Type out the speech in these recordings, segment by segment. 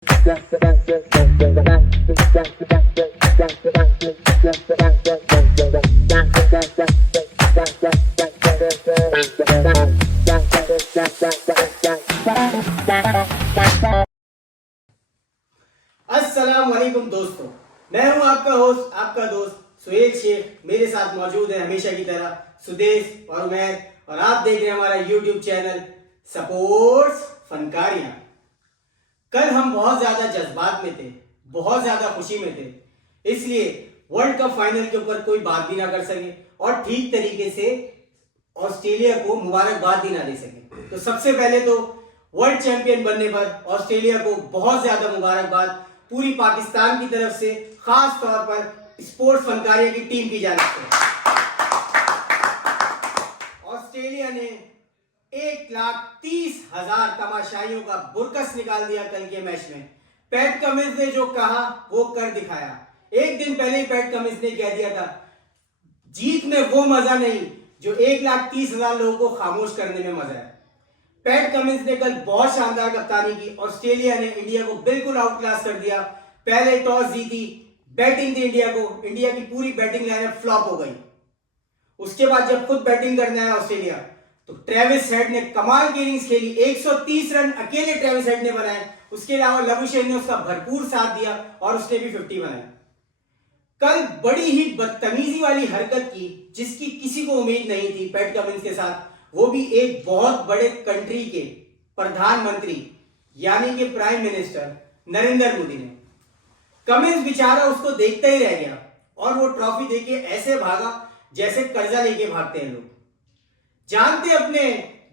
अस्सलाम वालेकुम दोस्तों, मैं हूं आपका होस्ट, आपका दोस्त सुहेल शेख। मेरे साथ मौजूद है हमेशा की तरह सुदेश और उमैर, और आप देख रहे हैं हमारा यूट्यूब चैनल स्पोर्ट्स फनकारियां। कल हम बहुत ज्यादा जज्बात में थे, बहुत ज्यादा खुशी में थे, इसलिए वर्ल्ड कप फाइनल के ऊपर कोई बात भी ना कर सके और ठीक तरीके से ऑस्ट्रेलिया को मुबारकबाद भी ना दे सके। तो सबसे पहले तो वर्ल्ड चैंपियन बनने पर ऑस्ट्रेलिया को बहुत ज्यादा मुबारकबाद पूरी पाकिस्तान की तरफ से, खास तौर पर स्पोर्ट्स फनकारिया की टीम की जानिब से। ऑस्ट्रेलिया ने 1,30,000 तमाशाइयों का बुरकस निकाल दिया कल के मैच में। पैट कमिंस ने जो कहा वो कर दिखाया। एक दिन पहले ही पैट कमिंस ने कह दिया था, जीत में वो मजा नहीं जो 1,30,000 लोगों को खामोश करने में मजा है। पैट कमिंस ने कल बहुत शानदार कप्तानी की। ऑस्ट्रेलिया ने इंडिया को बिल्कुल आउट क्लास कर दिया। पहले टॉस जीती, बैटिंग थी इंडिया को, इंडिया की पूरी बैटिंग लाइनअप फ्लॉप हो गई। उसके बाद जब खुद बैटिंग करने आया ऑस्ट्रेलिया, तो ट्रेविस हेड ने कमाल की इनिंग्स खेली। 130 रन अकेले ट्रेविस हेड ने बनाए। उसके अलावा लबुशेन ने उसका भरपूर साथ दिया और उसने भी 50 बनाए। कल बड़ी ही बदतमीजी वाली हरकत की जिसकी किसी को उम्मीद नहीं थी पैट कमिंस के साथ, वो भी एक बहुत बड़े कंट्री के प्रधानमंत्री यानी कि प्राइम मिनिस्टर नरेंद्र मोदी ने। कमिंस बेचारा उसको देखता ही रह गया और वो ट्रॉफी देके ऐसे भागा जैसे कर्जा लेके भागते हैं लोग। जानते अपने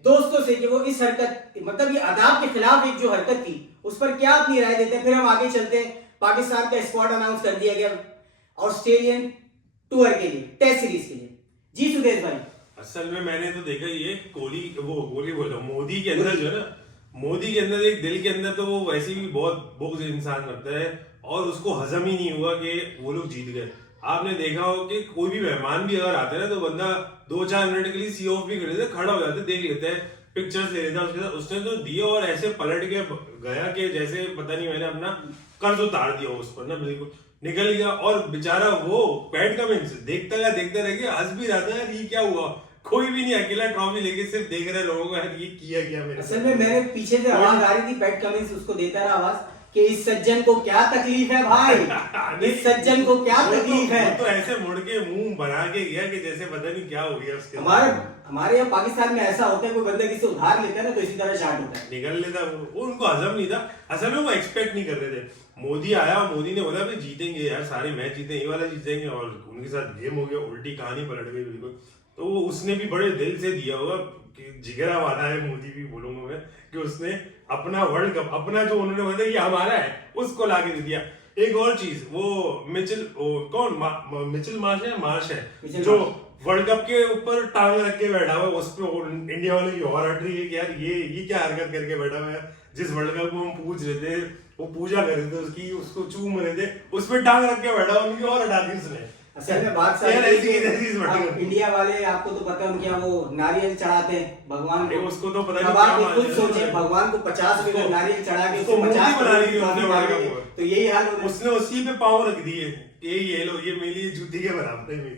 दोस्तों से कि वो इस हरकत, मतलब ये आदाब के खिलाफ एक जो हरकत थी, उस पर क्या अपनी राय देते हैं। फिर हम आगे चलते हैं। पाकिस्तान का स्क्वाड अनाउंस कर दिया गया ऑस्ट्रेलियन टूर के लिए, टेस्ट सीरीज के लिए। जी सुदेश भाई, असल में मैंने तो देखा ये कोहली बोल रहा हूँ, मोदी के अंदर जो है ना, मोदी के अंदर एक दिल के अंदर तो वो वैसे भी बहुत बोझ इंसान करता है और उसको हजम ही नहीं हुआ कि वो लोग जीत गए। आपने देखा हो कि कोई भी मेहमान भी अगर आता है ना, तो बंदा 2-4 मिनट के लिए सी ऑफ भी कर लेता है, खड़ा हो जाता है, देख लेता है, पिक्चर्स ले लेता है उसके साथ। उसने तो दिया और ऐसे पलट के गया कि जैसे पता नहीं मैंने अपना कर्ज उतार दिया उस पर ना, बिल्कुल निकल गया। और बेचारा वो पैट कमिंस देखता रह गया, हंस भी रहा था, यार ये क्या हुआ, कोई भी नहीं, अकेला ट्रॉफी लेके सिर्फ देख रहे लोगों का, ये किया क्या मेरे। असल में मेरे पीछे से आवाज आ रही थी, पैट कमिंस उसको देता रहा आवाज कि इस सज्जन को क्या तकलीफ है भाई, इस सज्जन को क्या तकलीफ है। तो ऐसे मुड़ के मुंह बना के गया कि जैसे पता नहीं क्या हो गया उसके। हमारे यहाँ पाकिस्तान में ऐसा होता है, कोई बंदा किसी उधार लेता है ना तो इसी तरह शार्ट होता है, निकल लेता वो। उनको हजम नहीं था, असल में वो एक्सपेक्ट नहीं कर रहे थे। मोदी आया और मोदी ने बोला भाई जीतेंगे यार, सारे मैच जीते, ये वाला जीतेंगे, और उनके साथ गेम हो गया, उल्टी कहानी पलट गई बिल्कुल। तो वो उसने भी बड़े दिल से दिया होगा कि जिगरा वाला है मोदी भी, बोलूंगा मैं, कि उसने अपना वर्ल्ड कप, अपना जो उन्होंने बोला ये हमारा है, उसको लाके दे दिया। एक और चीज, वो मिचेल मिचेल मार्श है जो वर्ल्ड कप के ऊपर टांग रख के बैठा हुआ है, उस पर इंडिया वाले की और हट रही है कि यार ये क्या हरकत करके बैठा हुआ है। जिस वर्ल्ड कप को हम पूछ रहे थे, वो पूजा कर रहे थे उसकी, उसको चूम रहे थे, उस पर टांग रख के बैठा, उनकी और हटा दी उसने। असल में बात इंडिया वाले, आपको तो पता है उनके यहाँ वो नारियल चढ़ाते हैं भगवान को। उसको तो पता नहीं, आप खुद सोचे भगवान को 50 रुपए नारियल चढ़ा के उसको 50 बना ली, तो यही हाल उसने उसी पे पाँव रख दिए, ये लो, ये मेरी जूती के बराबर है मेरी।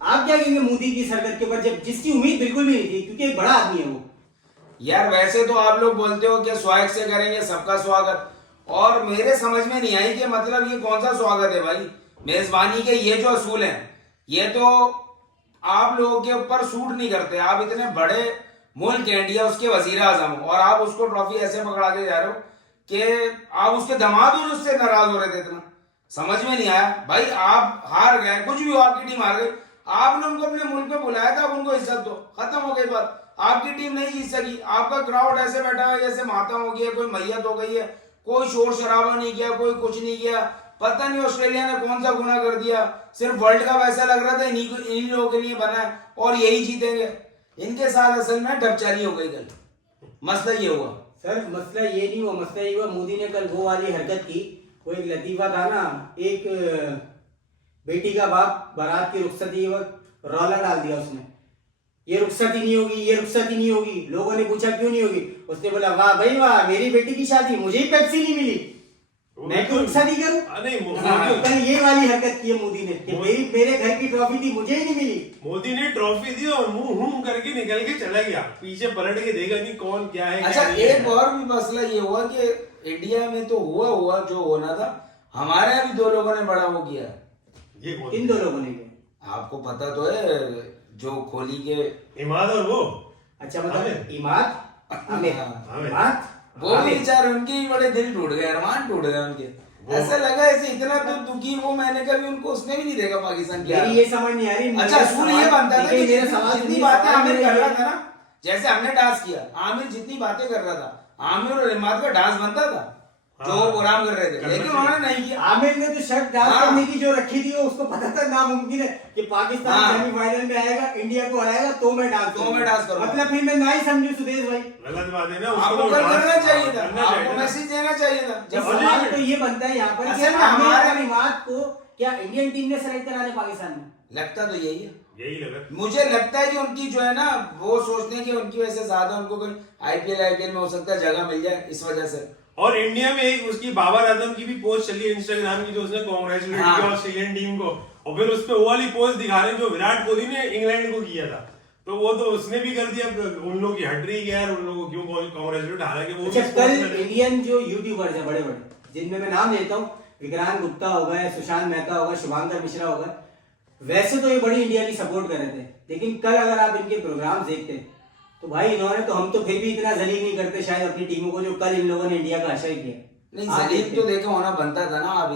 आप क्या कहेंगे मोदी की हरकत के ऊपर, जब जिसकी उम्मीद बिल्कुल भी नहीं थी, क्योंकि एक बड़ा आदमी है वो। यार वैसे तो आप लोग बोलते हो कि स्वागत से करेंगे सबका स्वागत, और मेरे समझ में नहीं आई कि मतलब ये कौन सा स्वागत है भाई। मेजबानी के ये जो असूल हैं, ये तो आप लोगों के ऊपर सूट नहीं करते। आप इतने बड़े मुल्क इंडिया, उसके वजीर आजम, और आप उसको ट्रॉफी ऐसे पकड़ा के जा रहे हो कि आप उसके दामाद हो, उससे नाराज हो रहे थे। इतना समझ में नहीं आया भाई। आप हार गए, कुछ भी हो, आपकी टीम हार गई, आपने उनको अपने मुल्क में बुलाया था, आप उनको इज्जत दो, खत्म हो गई बात। आपकी टीम नहीं जीत सकी, आपका क्राउड ऐसे बैठा है जैसे मातम हो गया, कोई मैयत हो गई है, कोई शोर शराबा नहीं किया, कोई कुछ नहीं किया। पता नहीं ऑस्ट्रेलिया ने कौन सा गुनाह कर दिया, सिर्फ वर्ल्ड कप ऐसा लग रहा था इन्हीं लोगों के लिए बना है और यही जीतेंगे। इनके साथ असल में ढपचारी हो गई कल, मसला ये हुआ। सर मसला ये नहीं हुआ, मसला ये हुआ मोदी ने कल वो वाली हरकत की। वो एक लतीफा था ना, एक बेटी का बाप बारात की रुखसती वक्त रौला डाल दिया उसने, ये रुखसती नहीं होगी, ये रुखसती नहीं होगी। लोगों ने पूछा क्यों नहीं होगी, उसने बोला वाह भाई वाह, मेरी बेटी की शादी, मुझे ही पेप्सी नहीं मिली। तुम शादी करूं? नहीं कल ये वाली हरकत की है मोदी ने कि मेरे घर की ट्रॉफी थी, मुझे ही नहीं मिली। मोदी ने ट्रॉफी दी और मुंह करके निकल के चला गया, पीछे पलट के देखा नहीं कौन क्या है। अच्छा, एक और भी मसला ये हुआ कि इंडिया में तो हुआ जो होना था, हमारे यहाँ भी 2 लोगों ने बड़ा वो किया। ये इन 2 लोगों ने किया, आपको पता तो है, जो खोली के इमाद और वो। अच्छा मतलब इमाद इमाद वो भी बेचारे, उनके भी बड़े दिल टूट गए, अरमान टूट गए उनके। ऐसा लगा ऐसे इतना दुखी वो, मैंने कभी उनको उसने भी नहीं देखा पाकिस्तान की। मेरी ये समझ नहीं आ रही। अच्छा, असूल ये बनता था कि मेरा सवाल जितनी बातें आमिर कर रहा था ना, जैसे हमने डांस किया, आमिर जितनी बातें कर रहा था, आमिर और इमाद का डांस बनता था जो वो प्रोग्राम कर रहे थे, लेकिन उन्होंने नहीं किया। आमिर ने तो शर्ट डांस करने की जो रखी थी, उसको पता था नामुमकिन है कि पाकिस्तान सेमीफाइनल में आएगा, इंडिया को हराएगा, तो मैं डांस करूंगा। मतलब फिर मैं ना ही समझू सुदेश भाई, गलत बात है ना। आपको करना चाहिए था, आपको मैसेज देना चाहिए था। जब सवाल तो ये बनता है यहाँ पर कि हमारे इमाद को क्या इंडियन टीम ने सेलेक्ट करा दे पाकिस्तान में? लगता तो यही है, यही लगा मुझे लगता है कि उनकी जो है ना, वो सोचते हैं कि उनकी वजह से ज्यादा उनको कोई आईपीएल में हो सकता है जगह मिल जाए, इस वजह से। और इंडिया में एक उसकी बाबर आजम की भी पोस्ट चली है इंस्टाग्राम की, जो उसने कांग्रेचुलेट किया ऑस्ट्रेलियन टीम को, और फिर उसपे वो वाली पोस्ट दिखा रहे हैं जो विराट कोहली ने इंग्लैंड को किया था, तो वो तो उसने भी कर दिया। उन लोगों की हट रही है, उन लोगों को क्यों कांग्रेचुलेट, हालांकि वो कल इंडियन जो यूट्यूबर्स है बड़े बड़े, जिनमें मैं नाम लेता हूँ, विक्रांत गुप्ता होगा, सुशांत मेहता होगा, शुभांकर मिश्रा होगा, वैसे तो ये बड़ी इंडिया की सपोर्ट कर रहे थे, लेकिन कल अगर आप इनके प्रोग्राम देखते तो भाई इन्होंने तो, हम तो फिर भी इतना जलील नहीं करते शायद अपनी टीमों को जो कल इन लोगों ने इंडिया का आशय किया। नहीं, जलील तो देखो होना बनता था ना। आप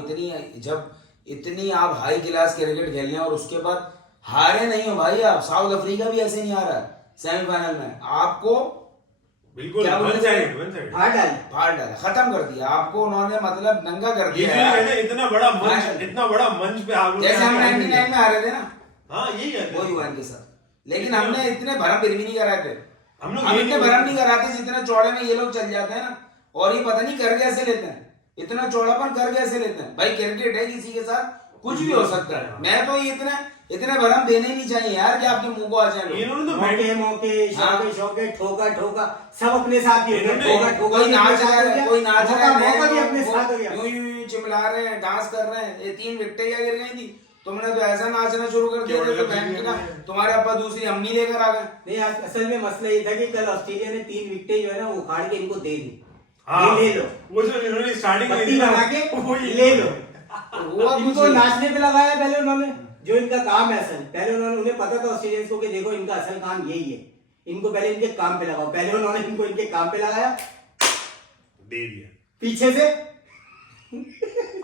इतनी आप हाई क्लास क्रिकेट खेल रहे हैं और उसके बाद हारे नहीं हो भाई आप। साउथ अफ्रीका भी ऐसे नहीं आ रहा सेमीफाइनल में, आपको बिल्कुल फाड़ डाला, खत्म कर दिया आपको उन्होंने, मतलब नंगा कर दिया। इतना बड़ा मंच पे आप जैसे हम 99 में हारे थे ना, हाँ यही है, वही हुआ इनके साथ। लेकिन हमने इतने भरम फिर भी नहीं कराए थे, हम इतने भरम नहीं कराते जितने चौड़े में ये लोग चल जाते हैं ना। और ये पता नहीं कर कैसे लेते हैं, इतना चौड़ापन कर कैसे लेते हैं भाई। क्रिकेट है, किसी के साथ कुछ भी हो सकता है। मैं तो इतने भरम देने नहीं चाहिए यार कि आपके मुंह को आ जाए। इन्होंने तो मौके शौके ठोका सब अपने साथ ही हो गया। कोई नाच रहा है, कोई नाच रहा है, भी अपने साथ हो गया, यूं चिल्ला रहे हैं, डांस कर रहे हैं। ये 3 विकेटें क्या गिर गई थी, तुमने तो ऐसा नाचना शुरू कर दिया था, तो बैंक ना तुम्हारे अब्बा दूसरी अम्मी लेकर आ गए। नहीं, असल में मसला ये था कि कल ऑस्ट्रेलिया ने 3 विकेटें जो है ना उखाड़ के इनको दे दी। ले लो, वो जो इन्होंने स्टार्टिंग में बना के ले लो। इनको नाचने पे लगाया पहले उन्होंने, जो इनका काम है असल। पहले उन्हें पता था ऑस्ट्रेलियंस को कि देखो इनका असल काम यही है, इनको पहले इनके काम पे लगाओ। पहले उन्होंने इनको इनके काम पे लगाया, दे दिया पीछे से।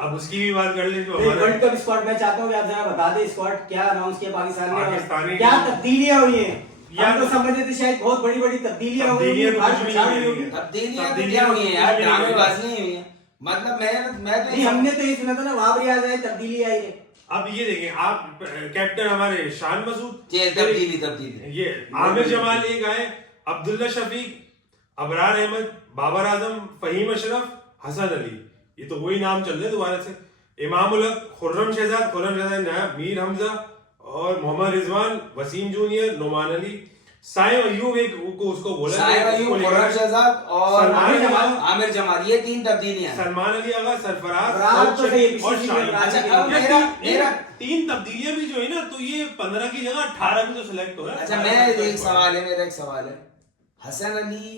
अब उसकी भी बात कर ले जो वर्ल्ड कप स्क्वाड मैं चाहता हूँ कि आप जरा बता दें स्क्वाड क्या अनाउंस किया पाकिस्तान ने, क्या टीम। तब्दीलियां हुई हैं। हम तो समझते थे शायद बहुत बड़ी बड़ी तब्दीलियां हुई हैं, तब्दीलियां तो क्या हुई हैं यार, ड्रामेबाजी हुई है। मतलब मैं तो नहीं, हमने तो ये सुना था ना वहां पर आज तब्दीली आई है। अब ये देखें आप, कैप्टन हमारे शान मसूद, तब्दीली ये आमिर जमाल एक आए, अब्दुल्ला शफीक, अबरार अहमद, बाबर आजम, फहीम अशरफ, हसन अली, ये तो वही नाम चल रहे दोबारा से। इमाम उल हक, खुर्रम शहजाद नायब, मीर हमजा और मोहम्मद रिजवान, वसीम जूनियर, नोमान अली, साइम अयूब एक को उसको बोला, साइम अयूब, खुर्रम शहजाद और आमिर जमाल, ये 3 तब्दीलियां। सलमान अली आगा, सरफराज और शाहिद। 3 तब्दीलियां भी जो है ना, तो ये 15 की जगह 18 भी तो सिलेक्ट हो गया। अच्छा, मेरा एक सवाल है, हसन अली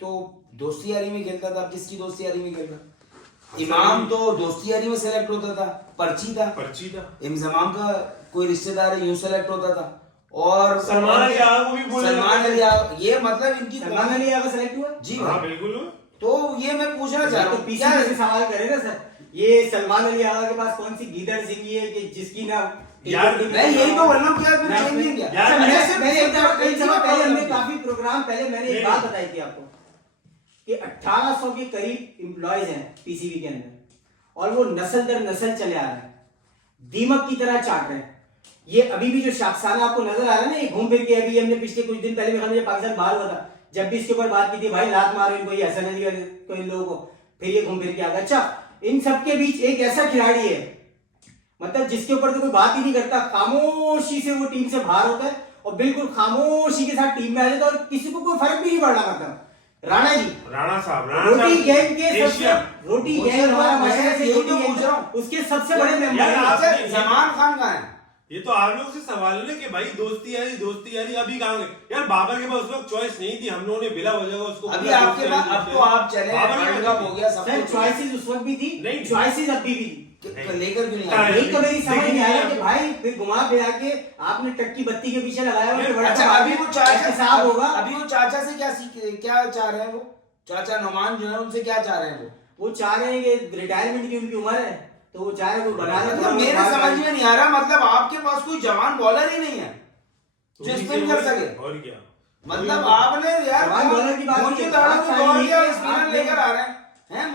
तो दोस्ती यारी में खेलता था, किसकी दोस्ती यारी में खेलता? इमाम तो दोस्ती यारी में सेलेक्ट होता था, पर्ची था। इंजमाम का कोई रिश्तेदार है, यूं सेलेक्ट होता था। और सलमान अली आगा को भी बोला, सलमान अली आगा, ये मतलब इनकी सलमान अली आगा सेलेक्ट हुआ जी। हाँ बिल्कुल। तो ये मैं पूछना चाह रहा हूँ, पीछे से सवाल करे ना सर, ये सलमान अली आगा के पास कौन सी गीदड़ सिंगी है कि जिसकी ना यार मैं यही तो बोल रहा हूँ कि यार चेंजिंग क्या। पहले हमने काफी प्रोग्राम पहले मैंने एक बात बताई थी आपको कि 1800 के करीब एम्प्लॉयज हैं पीसीबी के अंदर, और वो नस्ल दर नस्ल चले आ रहे हैं, दीमक की तरह चाट रहे हैं। ये अभी भी जो शाखसाना आपको नजर आ रहा है ना, ये घूम फिर के, अभी हमने पिछले कुछ दिन पहले में पाकिस्तान बाहर हुआ था, जब भी इसके ऊपर बात की थी, भाई लात मारो इनको, ये हसन अली को, इन लोगों को, फिर ये घूम फिर के आ गया। अच्छा, इन सबके बीच एक ऐसा खिलाड़ी है, मतलब जिसके ऊपर तो कोई बात ही नहीं करता, खामोशी से वो टीम से बाहर होता है और बिल्कुल खामोशी के साथ टीम में आ जाता है और किसी को कोई फर्क भी नहीं पड़ना। मतलब राणा जी, राणा साहब रोटी गैंग के सबसे, रोटी गैंग हमारा मशहूर से उसके सबसे बड़े मेंबर यार, हैं। आप- अच्छा, जमान खान कहाँ है? ये तो आप लोग से सवाल है ना कि भाई दोस्ती यारी अभी कहाँ गए? यार बाबर के पास उस वक्त चॉइस नहीं थी, हम लोगों ने बिला वजह का उसको अभी बोला, आपके पास, अब तो आप चले, बाबर के वर्ल्ड पास कप हो गया, सब सर कुछ चॉइसेस उस वक्त भी थी, नहीं। चॉइसेस अभी भी थी। लेकर क्यों नहीं हाँ, आए? यही तो मेरी समझ लेकिन नहीं आया ये- कि भाई फिर घुमा फिरा के आपने टक्की बत्ती के पीछे लगाया हुआ है कि वर्ल्ड अच्छा, कप अभी वो चाचा एहतसाब होगा। अभी वो चाचा से क्या चाह रहे हैं वो? चाचा नुमान जो है उनसे क्या चाह रहे हैं वो? चाह रहे हैं कि रिटायरमेंट की उनकी उम्र है, तो वो चाह रहे हैं कोई बना ले। मतलब मेरे समझ में नहीं आ रहा, मतलब आपके पास कोई जवान बॉलर ही नहीं है जो स्पिन कर सके। और क्या, मतलब आपने यार जवान बॉलर की बात नहीं मोंजू है, दाड़ो बात की सारी दौड़ ये के है, स्पिनर आपने- लेकर आ रहे हैं,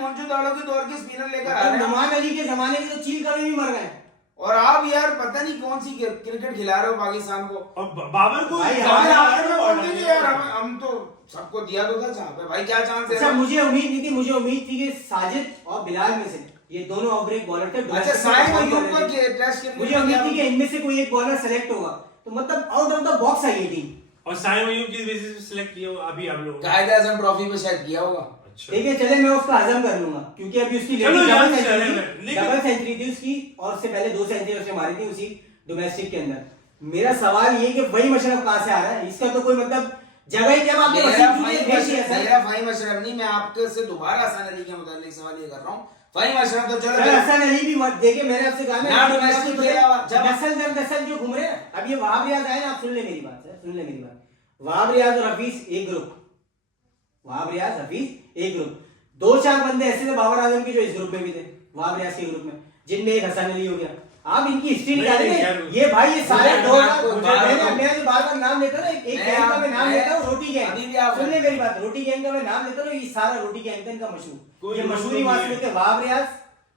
मोंजू दाड़ो की दौड़ के स्पिनर लेकर आ रहे हैं, नुमान अली के जमाने के तो चील कभी भी मर गए। और आप यार पता नहीं कौन सी क्रिकेट खिला रहे हो पाकिस्तान को। और बाबर को भाई, यार हमारे आपने बोल दीजिए यार, हम तो सबको दिया तो था चांस पे, भाई क्या चांस अच्छा है? मुझे उम्मीद नहीं थी, मुझे उम्मीद थी कि साजिद और बिलाल में से ये दोनों ऑफ ब्रेक बॉलर थे। अच्छा, साइम अयूब को टेस्ट क्रिकेट मुझे उम्मीद थी कि इनमें से कोई एक बॉलर सेलेक्ट होगा, तो मतलब out of the box I ये टीम। और साइम अयूब किस बेसिस पे सिलेक्ट किया हुआ अभी आप लोगों ने? कायदे आजम ट्रॉफी पे शायद किया होगा। अच्छा, ठीक है, चले मैं उसका हजम कर लूंगा, क्योंकि अभी उसकी चलो यार, डबल लेकिन- सेंचुरी थी उसकी, और उससे पहले 2 सेंचुरी उसने मारी थी उसी डोमेस्टिक के अंदर। मेरा सवाल ये कि वही मशरफ कहां से आ रहा है, इसका तो कोई मतलब जगह ही क्या बात है। मेरा फाइम अशरफ नहीं, मैं आपके से दोबारा हसन अली के मुताबिक सवाल ये कर रहा हूँ। फाइम अशरफ तो चलो हसन अली भी मत देखे, मैंने आपसे कहा ना डोमेस्टिक के अलावा जब नस्ल दर नस्ल जो घूम रहे हैं। अब ये वहाब रियाज आए ना, आप सुन ले मेरी बात, सुन ले मेरी बात। वहाब रियाज और हफीज एक ग्रुप, वहाब रियाज हफीज एक ग्रुप, 2-4 बंदे ऐसे थे बाबर आजम के जो इस ग्रुप में भी थे, वहाब रियाज के ग्रुप में, जिनमें एक हसन अली हो गया। आप इनकी हिस्ट्री निकालेंगे, ये भाई ये सारे मैं दो आपको मैं जो बार-बार नाम लेता हूं ना, एक गैंग का मैं नाम लेता हूं, रोटी गैंग। अभी भी आप सुन ले मेरी बात, रोटी गैंग का मैं नाम लेता हूं, ये सारा रोटी गैंग का इनका मशहूर, कोई ये लोग मशहूर नहीं वहां है। से थे। वहाब रियाज,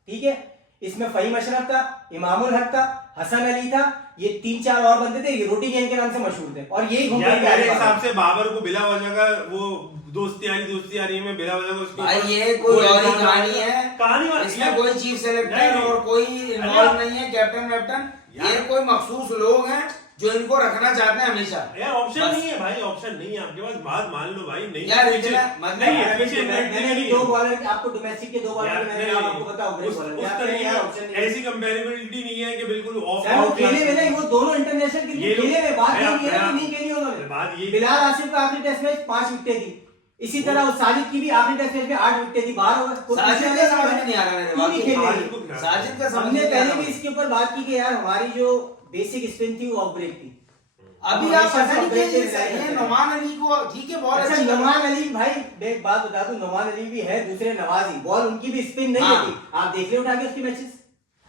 ठीक है, इसमें फहीम अशरफ था, इमामुल हक था, हसन अली था, ये 3-4 और बंदे थे, ये रोटी गैंग के नाम से मशहूर थे। और यही घूमते यार हुए मेरे आगे हिसाब से बाबर को बिला वजह का वो दोस्ती आ रही है बिला वजह का उसको भाई ये कोई और ही कहानी है, कहानी इसमें कोई चीफ सेलेक्टर नहीं। और कोई इन्वॉल्व नहीं है, कैप्टन वैप्टन, ये यार। कोई मखसूस लोग हैं जो इनको रखना चाहते हैं हमेशा। यार ऑप्शन बस। नहीं है भाई, ऑप्शन नहीं है आपके पास, बात मान लो भाई, नहीं यार है, पीछे इतना- मतलब नहीं है, मैंने पीछे मैंने भी 2 बॉलर आपको डोमेस्टिक के 2 बॉलर यार, के मैंने नहीं, नाम आपको बताओ, उस तरीके यार ऑप्शन की नहीं है। ऐसी कंपैरिबिलिटी नहीं है कि बिल्कुल ऑफ सर वो खेले में नहीं, वो दोनों इंटरनेशनल ये क्रिकेट लोग- खेले में, बात मैं- नहीं है कि मैं- नहीं खेली उन्होंने। बात ये बिलाल आसिफ का आखिरी टेस्ट मैच 5 विकेटें थी, इसी तरह वो साजिद की भी आखिरी टेस्ट मैच में 8 विकेटें थी, बाहर हो गए। साजिद का समझ में नहीं आ रहा है क्यों नहीं खेल साजिद रही? को खिला- साजिद का समझ हमने में नहीं आ पहले रहा भी इसके ऊपर बात की कि यार हमारी जो बेसिक स्पिन थी वो ऑफ ब्रेक थी। अभी आप हमेशा पता से नहीं ब्रेक कि पे रिलाय ये करते हैं। नुमान अली को ठीक है बहुत अच्छा अच्छी नुमान अली भाई, मैं एक बात बता दूं, नुमान अली भी है दूसरे नवाजी, बॉल उनकी भी स्पिन नहीं हाँ। होती, आप देख ले उठा के उसकी मैचेस।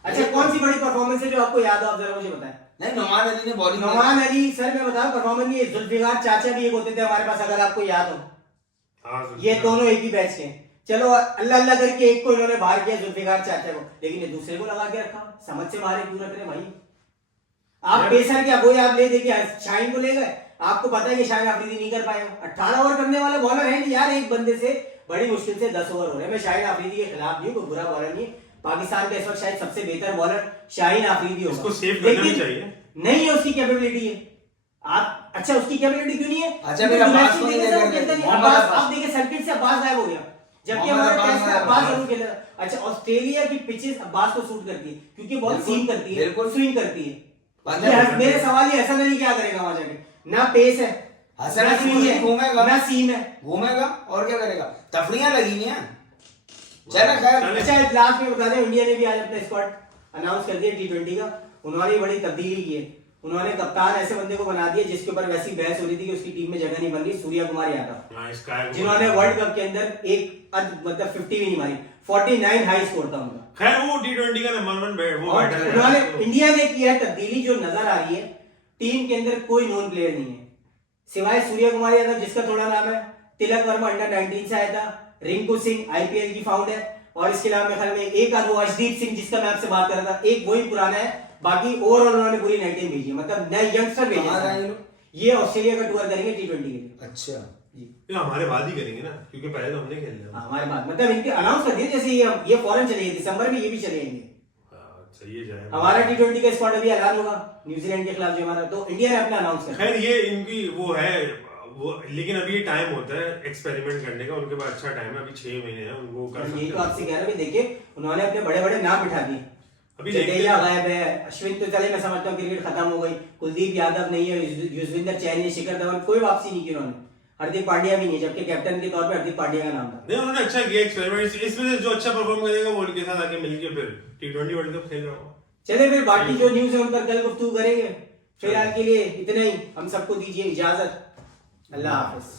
अच्छा बिल्कुल। कौन सी बड़ी परफॉर्मेंस है जो आपको याद हो, आप जरा मुझे बताएं। नहीं, नुमान अली ने बॉलिंग नुमान अली सर मैं बता परफॉर्मेंस नहीं है, जुल्फिकार चाचा भी एक होते थे हमारे पास, अगर आपको याद हो, हाँ, ये दोनों एक ही बैच के हैं। चलो अल्लाह अल्लाह करके एक को इन्होंने बाहर किया जुल्फिकार चाचा को, लेकिन ये दूसरे को लगा के रखा, समझ से बाहर क्यों रख रहे भाई आप? यार- पेसर क्या वो आप ले देखिए, शाहीन को ले गए, आपको पता है कि शाहीन अफरीदी नहीं कर पाएगा, 18 ओवर करने वाला बॉलर है नहीं यार, एक बंदे से बड़ी मुश्किल से 10 ओवर हो रहे हैं। मैं शाहीन अफरीदी के खिलाफ नहीं हूँ, कोई बुरा बॉलर नहीं है, पाकिस्तान का इस वक्त शायद सबसे बेहतर बॉलर शाहीन अफरीदी होगा, इसको सेव करना भी लेकिन चाहिए। नहीं है उसकी कैपेबिलिटी है। आप अच्छा उसकी कैपेबिलिटी क्यों नहीं है? अच्छा, मेरा क्योंकि अब्बास को नहीं domestic लेकर देखा गए। नहीं, मोहम्मद अब्बास अब्बास। आप देखिए सर्किट से अब्बास गायब हो गया, जबकि मोहम्मद हमारे अब्बास टेस्ट में गायब, अब्बास अब्बास। जरूर खेला। अच्छा ऑस्ट्रेलिया की पिचेस अब्बास को सूट करती है, क्योंकि बहुत बिल्कुल, सीम करती है, बिल्कुल। स्विंग करती है। पता ये है, मेरे सवाल ये हसन अली क्या करेगा वहां जाके? ना पेस है, हसन ना अली स्विंग है, घूमेगा। ना सीम है। घूमेगा और क्या करेगा, तफरियां लगी हुई हैं। चलो खैर, अच्छा लास्ट में बता दें, इंडिया ने भी आज अपना स्क्वाड अनाउंस कर दिया T20 का, उन्होंने बड़ी तब्दीली की है, उन्होंने कप्तान ऐसे बंदे को बना दिया जिसके ऊपर वैसी बहस हो रही थी कि उसकी टीम में जगह नहीं बन रही, सूर्या कुमार यादव, हाँ, इसका जिन्होंने वर्ल्ड कप के अंदर एक मतलब 50 भी नहीं मारी, 49 हाई स्कोर था उनका। खैर वो T20 का नंबर 1 वो और बैटर है। उन्होंने इंडिया ने किया है तब्दीली, जो नजर आ रही है टीम के अंदर कोई नॉन प्लेयर नहीं है सिवाय सूर्या कुमार यादव, जिसका थोड़ा नाम है, तिलक वर्मा अंडर-19 से आया था, रिंकू सिंह IPL की फाउंड है, और इसके अलावा मेरे ख्याल में एक आध वो अर्शदीप सिंह जिसका मैं आपसे बात कर रहा था, एक वही पुराना है, बाकी ओवरऑल उन्होंने पूरी 19 भेजी है, मतलब नए यंगस्टर भेजे कहाँ गए ये हैं। लोग? ये ऑस्ट्रेलिया का टूर करेंगे T20 के लिए। अच्छा जी ये हमारे बाद ही करेंगे ना, क्योंकि पहले तो हमने खेल लिया। हमारे बाद मतलब इनके अनाउंस कर दिए, जैसे ये फॉरेन चले गए दिसंबर में, ये भी चले जाएंगे। हाँ, सही है जाए। हमारा T20 का स्क्वाड अभी ऐलान होगा न्यूजीलैंड के खिलाफ जो हमारा, तो इंडिया ने अपना अनाउंस कर दिया। खैर ये इनकी वो है वो लेकिन अभी ये टाइम होता है एक्सपेरिमेंट करने का, उनके पास अच्छा टाइम है, अभी 6 महीने हैं, उनको कर सकते यही तो हैं। आपसे कह रहा हूँ, देखिए उन्होंने अपने बड़े बड़े नाम बिठा दिए। अभी जडेजा गायब है, अश्विन तो चले, मैं समझता हूँ क्रिकेट खत्म हो गई, कुलदीप यादव नहीं है, युजवेंद्र चहल नहीं, शिखर धवन, कोई वापसी नहीं की उन्होंने, हार्दिक पांड्या भी नहीं, जबकि कैप्टन के तौर पर हार्दिक पांड्या का नाम था। नहीं, उन्होंने अच्छा किया एक्सपेरिमेंट, इसमें से जो अच्छा परफॉर्म करेगा वो उनके साथ आके मिलके फिर T20 वर्ल्ड कप खेल रहा होगा। चले फिर बाकी जो न्यूज है उन पर कल गुफ्तगू करेंगे। फिलहाल के लिए इतना ही, हम सबको दीजिए इजाजत। अल्लाह हाफिज।